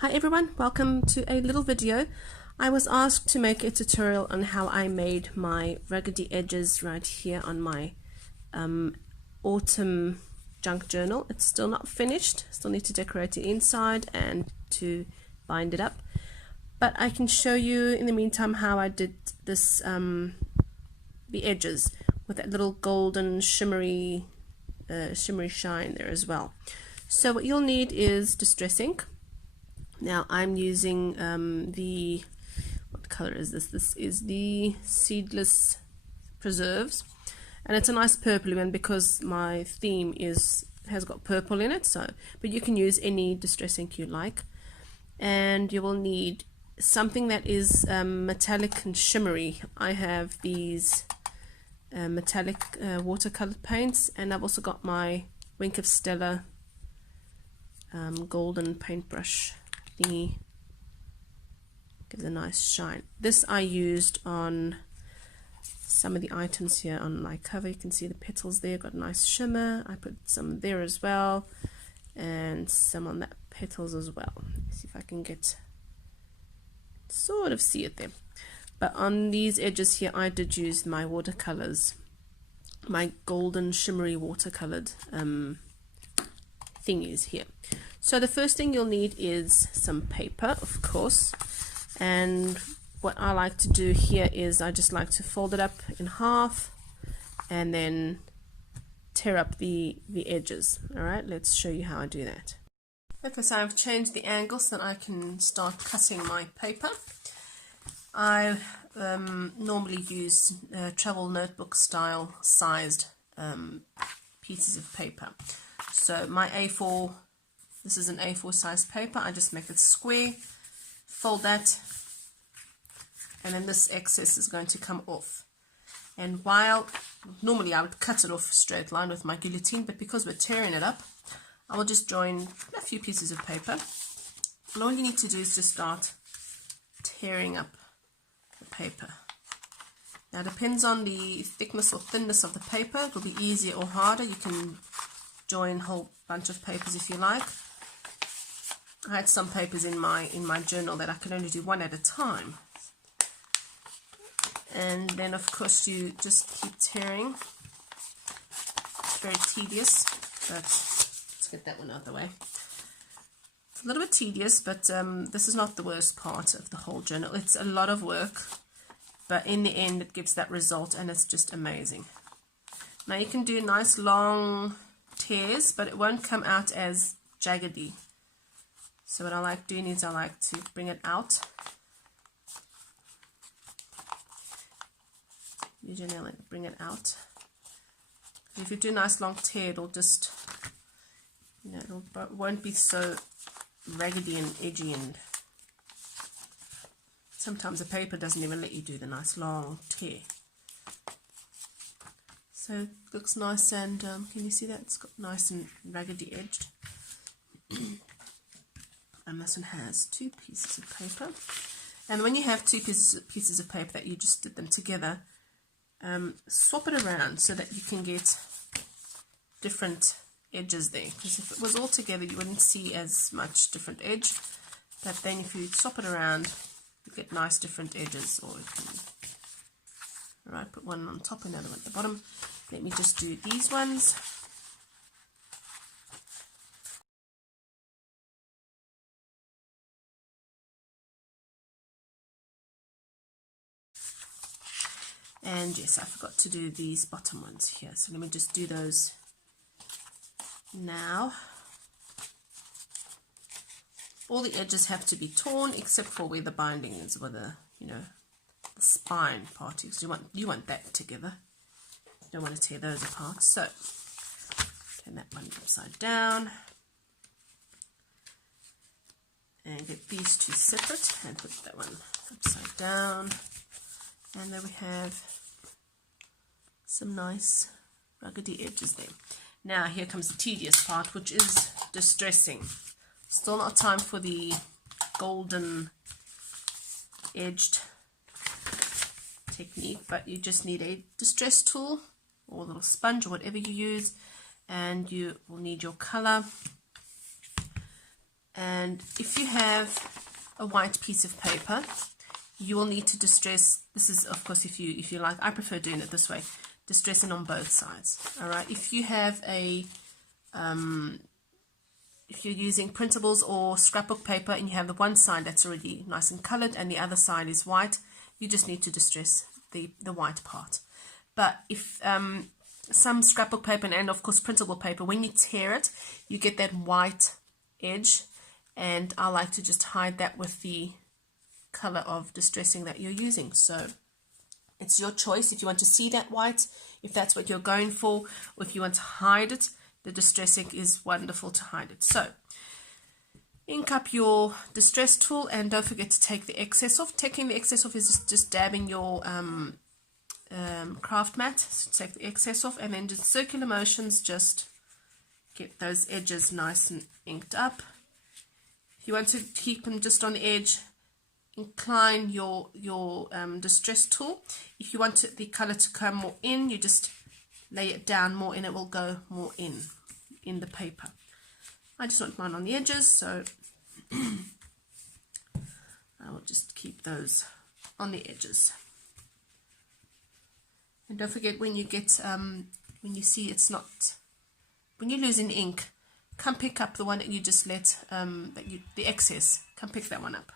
Hi everyone, welcome to a little video. I was asked to make a tutorial on how I made my ruggedy edges right here on my autumn junk journal. It's still not finished, still need to decorate the inside and to bind it up. But I can show you in the meantime how I did this, the edges with that little golden shimmery shine there as well. So what you'll need is distress ink. Now I'm using what color is this? This is the Seedless Preserves, and it's a nice purpley one because my theme has got purple in it. So, but you can use any distress ink you like, and you will need something that is metallic and shimmery. I have these metallic watercolored paints, and I've also got my Wink of Stella golden paintbrush thingy. Gives a nice shine. This I used on some of the items here on my cover. You can see the petals there, got a nice shimmer. I put some there as well, and some on that petals as well. Let's see if I can sort of see it there. But on these edges here I did use my watercolors, my golden shimmery watercolored thingies here. So the first thing you'll need is some paper, of course, and what I like to do here is I just like to fold it up in half and then tear up the edges. Alright, let's show you how I do that. Okay, so I've changed the angle so that I can start cutting my paper. I normally use travel notebook style sized pieces of paper. So my A4, this is an A4 size paper. I just make it square, fold that, and then this excess is going to come off. And while normally I would cut it off a straight line with my guillotine, but because we're tearing it up, I will just join a few pieces of paper. And all you need to do is just start tearing up the paper. Now it depends on the thickness or thinness of the paper. It will be easier or harder. You can join a whole bunch of papers if you like. I had some papers in my journal that I could only do one at a time, and then of course you just keep tearing. It's very tedious, but let's get that one out of the way. It's a little bit tedious, but this is not the worst part of the whole journal. It's a lot of work, but in the end it gives that result, and it's just amazing. Now you can do nice long tears, but it won't come out as jaggedy. So what I like doing is I like to bring it out. Usually I like to bring it out. If you do a nice long tear, it'll just, it won't be so raggedy and edgy, and sometimes the paper doesn't even let you do the nice long tear. So it looks nice, and can you see that? It's got nice and raggedy edged. And this one has two pieces of paper. And when you have two pieces of paper that you just did them together, swap it around so that you can get different edges there. Because if it was all together, you wouldn't see as much different edge. But then if you swap it around, you get nice different edges. Or you can, alright, put one on top, another one at the bottom. Let me just do these ones. And yes, I forgot to do these bottom ones here, so let me just do those now. All the edges have to be torn except for where the binding is, where the the spine part is. You want that together. You don't want to tear those apart. So turn that one upside down and get these two separate and put that one upside down. And there we have some nice ruggedy edges there. Now here comes the tedious part, which is distressing. Still not time for the golden edged technique, but you just need a distress tool or a little sponge or whatever you use, and you will need your color. And if you have a white piece of paper, you will need to distress. This is, of course, if you like. I prefer doing it this way, distressing on both sides. All right. If you have a if you're using printables or scrapbook paper and you have the one side that's already nice and colored and the other side is white, you just need to distress the white part. But if some scrapbook paper and of course printable paper, when you tear it, you get that white edge, and I like to just hide that with the color of distressing that you're using. So it's your choice if you want to see that white, if that's what you're going for, or if you want to hide it. The distressing is wonderful to hide it. So ink up your distress tool, and don't forget to take the excess off. Taking the excess off is just dabbing your craft mat. So take the excess off, and then just circular motions, just get those edges nice and inked up. If you want to keep them just on the edge, incline your distress tool. If you want the color to come more in, you just lay it down more and it will go more in the paper. I just want mine on the edges, so I will just keep those on the edges. And don't forget, when you get when you see it's not, when you're losing ink, come pick up the one that you just let the excess. Come pick that one up.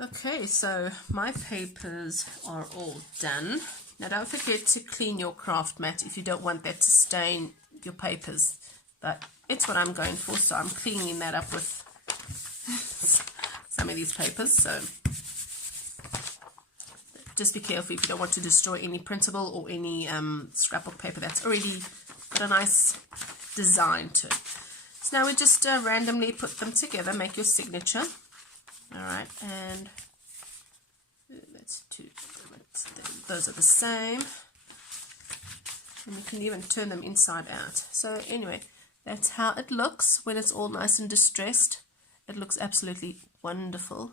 Okay, so my papers are all done. Now don't forget to clean your craft mat if you don't want that to stain your papers. But it's what I'm going for, so I'm cleaning that up with some of these papers. So just be careful if you don't want to destroy any printable or any scrapbook paper that's already got a nice design to it. So now we just randomly put them together, make your signature. Alright, and that's two, those are the same, and you can even turn them inside out. So anyway, that's how it looks when it's all nice and distressed. It looks absolutely wonderful.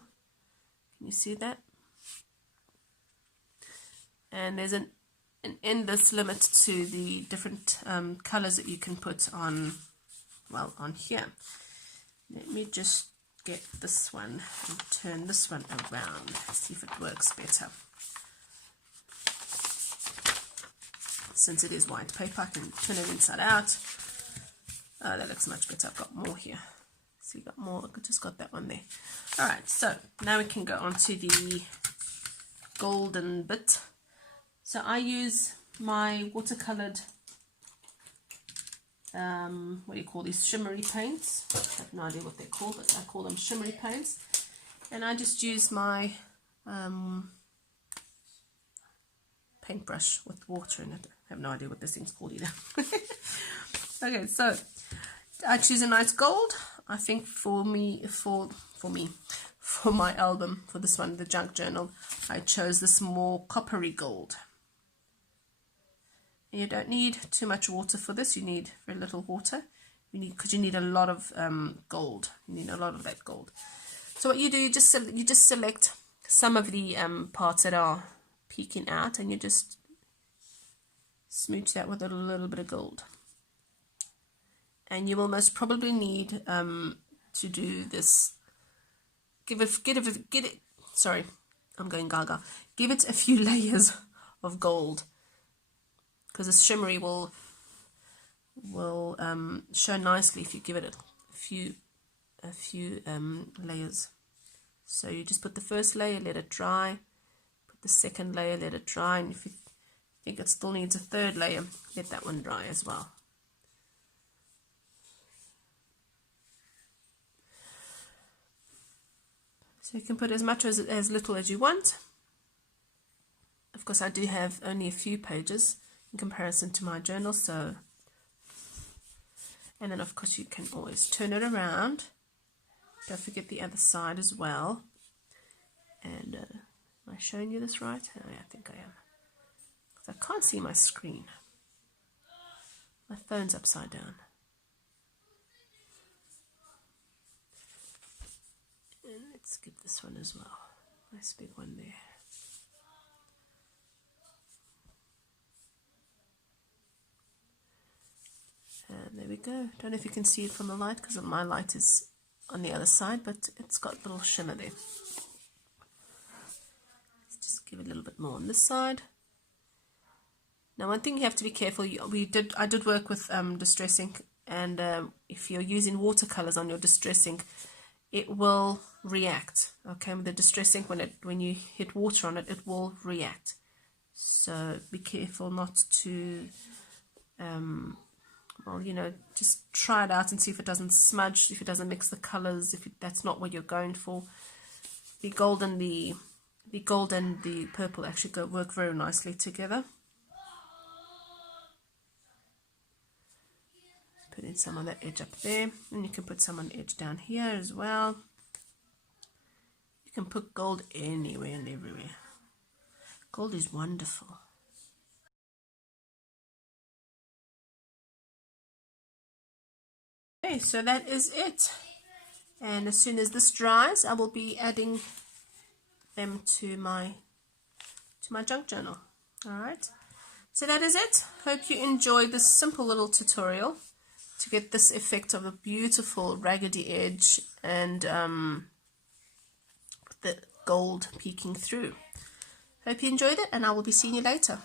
Can you see that? And there's an endless limit to the different colors that you can put on, well, on here. Let me just get this one and turn this one around, see if it works better. Since it is white paper, I can turn it inside out. Oh, that looks much better. I've got more here. See, got more. I just got that one there. Alright, so now we can go on to the golden bit. So I use my watercolored what do you call these, shimmery paints. I have no idea what they're called, but I call them shimmery paints. And I just use my paintbrush with water in it. I have no idea what this thing's called either. Okay, so I choose a nice gold. I think for my album, for this one, the junk journal, I chose this more coppery gold. You don't need too much water for this. You need very little water. Because you need a lot of gold. You need a lot of that gold. So what you do, you just select some of the parts that are peeking out, and you just smooch that with a little bit of gold. And you will most probably need to do this. Sorry, I'm going gaga. Give it a few layers of gold, because the shimmery will show nicely if you give it a few layers. So you just put the first layer, let it dry, put the second layer, let it dry, and if you think it still needs a third layer, let that one dry as well. So you can put as much or as little as you want. Of course, I do have only a few pages in comparison to my journal, so, and then of course you can always turn it around. Don't forget the other side as well. And am I showing you this right? Oh, yeah, I think I am. I can't see my screen. My phone's upside down. And let's give this one as well. Nice big one there. And there we go. Don't know if you can see it from the light because my light is on the other side, but it's got a little shimmer there. Let's just give it a little bit more on this side. Now, one thing you have to be careful. I did work with distress ink, and if you're using watercolors on your distress ink, it will react. Okay, with the distress ink, when you hit water on it, it will react. So be careful not to, well, you know, just try it out and see if it doesn't smudge, if it doesn't mix the colors, if that's not what you're going for. The gold and the purple actually work very nicely together. Put in some on that edge up there, and you can put some on the edge down here as well. You can put gold anywhere and everywhere. Gold is wonderful. Okay, so that is it. And as soon as this dries, I will be adding them to my junk journal. All right. So that is it. Hope you enjoyed this simple little tutorial to get this effect of a beautiful raggedy edge and the gold peeking through. Hope you enjoyed it, and I will be seeing you later.